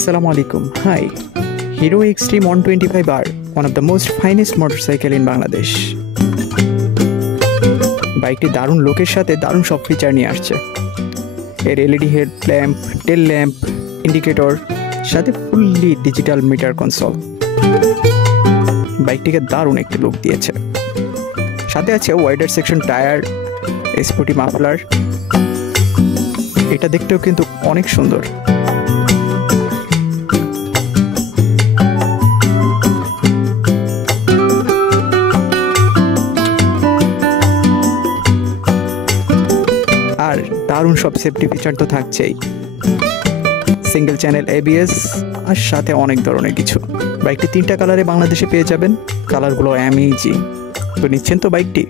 Assalamualaikum. Hi. Hero Xtreme 125R, one of the most finest motorcycle in Bangladesh. বাইকটি দারুণ লুকের সাথে দারুণ সব ফিচার নিয়ে আসছে। এর এলইডি হেড ল্যাম্প, টেল ল্যাম্প, ইন্ডিকেটর সাথে ফুললি ডিজিটাল মিটার কনসোল বাইকটিকে দারুণ একটি লুক দিয়েছে। সাথে আছে wider section tyre, sporty muffler. এটা দেখতেও কিন্তু অনেক সুন্দর। আর দারুণ সব সেফটি ফিচার তো থাকছেই, সিঙ্গেল চ্যানেল ABS আর সাথে অনেক ধরনের কিছু। বাইকটি 3টা কালারে বাংলাদেশে পেয়ে যাবেন, কালারগুলো অ্যামেজিং। তো নিচ্ছেন তো বাইকটি?